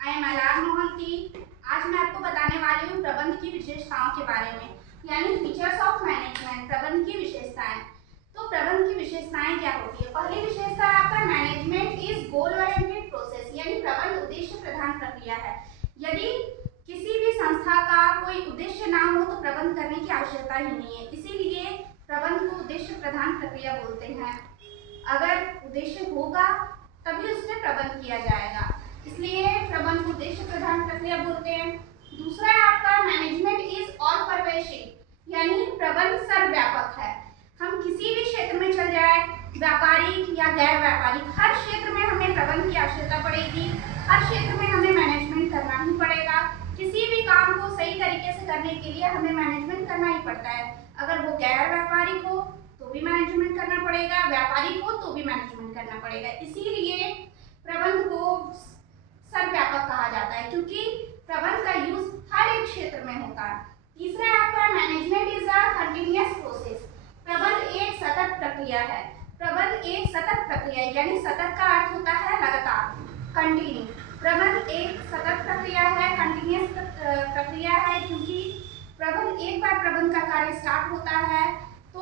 I am LR. Mohanty. आज मैं आपको बताने वाली हूँ प्रबंध की विशेषताओं के बारे में, यानी फीचर्स ऑफ मैनेजमेंट, प्रबंध की विशेषताएं। तो प्रबंध की विशेषताएं क्या होती है? पहली विशेषता है आपका management is goal oriented process, यानी प्रबंध उद्देश्य प्रधान प्रक्रिया है। यदि किसी भी संस्था का कोई उद्देश्य ना हो तो प्रबंध करने की आवश्यकता ही नहीं है, इसीलिए प्रबंध को उद्देश्य प्रधान प्रक्रिया बोलते हैं। अगर उद्देश्य होगा तभी उसमें प्रबंध किया जाएगा, इसलिए प्रबंध को उद्देश्य प्रधान प्रक्रिया बोलते हैं। दूसरा है आपका मैनेजमेंट इज ऑल परवेशिव, यानी प्रबंध सर्वव्यापक है। हम किसी भी क्षेत्र में चल जाए, व्यापारिक या गैर व्यापारिक, हर क्षेत्र में हमें प्रबंध की आवश्यकता पड़ेगी। हर क्षेत्र में हमें मैनेजमेंट करना ही पड़ेगा। किसी भी काम को सही तरीके से करने के लिए हमें मैनेजमेंट करना ही पड़ता है। अगर वो गैर व्यापारिक हो तो भी मैनेजमेंट करना पड़ेगा, व्यापारिक हो तो भी मैनेजमेंट करना पड़ेगा। इसीलिए प्रबंध को सर्वव्यापक कहा जाता है, क्योंकि प्रबंध का यूज हर एक क्षेत्र में होता है। तीसरा है आपका management is a continuous process, प्रबंध एक सतत प्रक्रिया है। प्रबंध एक सतत प्रक्रिया, यानी सतत का अर्थ होता है लगातार, कंटिन्यू। प्रबंध एक सतत प्रक्रिया है, कंटिन्यूअस प्रक्रिया है, क्योंकि प्रबंध एक बार प्रबंध का कार्य स्टार्ट होता है तो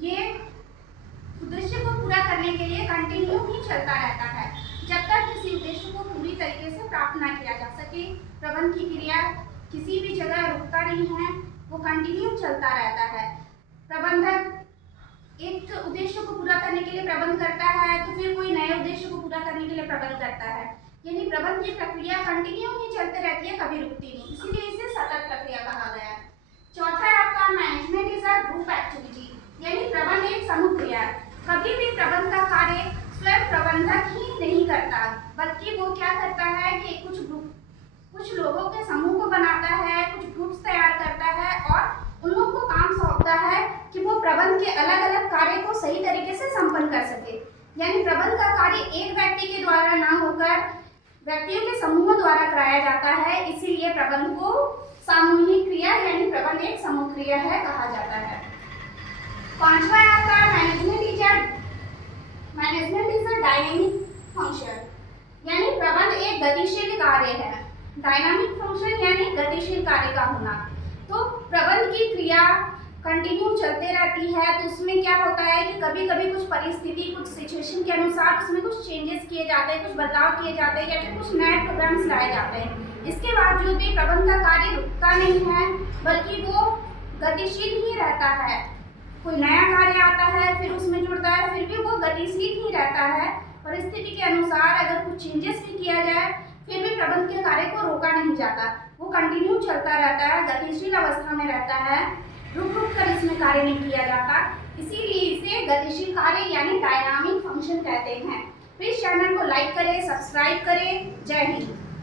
ये उद्देश्य को पूरा करने के लिए कंटिन्यू ही चलता रहता है, जब तक किसी उद्देश्य को पूरी तरीके से प्राप्त ना किया जा सके। प्रबंध की क्रिया किसी भी जगह रुकता नहीं है, वो कंटिन्यू चलता रहता है। प्रबंधक एक उद्देश्य को पूरा करने के लिए प्रबंध करता है तो फिर कोई नए उद्देश्य को पूरा करने के लिए प्रबंध करता है, यानी प्रबंध की प्रक्रिया कंटिन्यू ही चलते रहती है, कभी रुकती नहीं, इसीलिए इसे सतत प्रक्रिया कहा गया है। चौथा है आपका management is a group activity, यानी प्रबंध एक समूह क्रिया है। कभी भी प्रबंध का कार्य स्वयं प्रबंधक ही नहीं करता, बल्कि वो क्या करता है कि कुछ लोगों के समूह को बनाता है, कुछ ग्रुप्स तैयार करता है और उन लोगों को काम सौंपता है कि वो प्रबंध के अलग अलग कार्य को सही तरीके से संपन्न कर सके। यानी प्रबंध का कार्य एक व्यक्ति के द्वारा ना होकर व्यक्तियों के समूहों द्वारा कराया जाता है, इसीलिए प्रबंध को सामूहिक क्रिया यानी प्रबंध एक समूह क्रिया है कहा जाता है। पांचवा है आपका management is a dynamic function, यानी प्रबंध एक गतिशील कार्य है। डायनामिक फंक्शन यानी गतिशील कार्य का होना। तो प्रबंध की क्रिया कंटिन्यू चलते रहती है, तो उसमें क्या होता है कि कभी कभी कुछ परिस्थिति, कुछ सिचुएशन के अनुसार उसमें कुछ चेंजेस किए जाते हैं, कुछ बदलाव किए जाते हैं या फिर कुछ नए प्रोग्राम्स लाए जाते हैं। इसके बावजूद भी प्रबंध का कार्य रुकता नहीं है, बल्कि वो गतिशील ही रहता है। कोई नया कार्य आता है फिर उसमें जुड़ता है, फिर भी वो गतिशील ही रहता है। परिस्थिति के अनुसार अगर कुछ चेंजेस भी किया जाए फिर भी प्रबंध के कार्य को रोका नहीं जाता, वो कंटिन्यू चलता रहता है, गतिशील अवस्था में रहता है, रुक रुक कर इसमें कार्य नहीं किया जाता, इसीलिए इसे गतिशील कार्य यानी डायनामिक फंक्शन कहते हैं। प्लीज चैनल को लाइक करें, सब्सक्राइब करें। जय हिंद।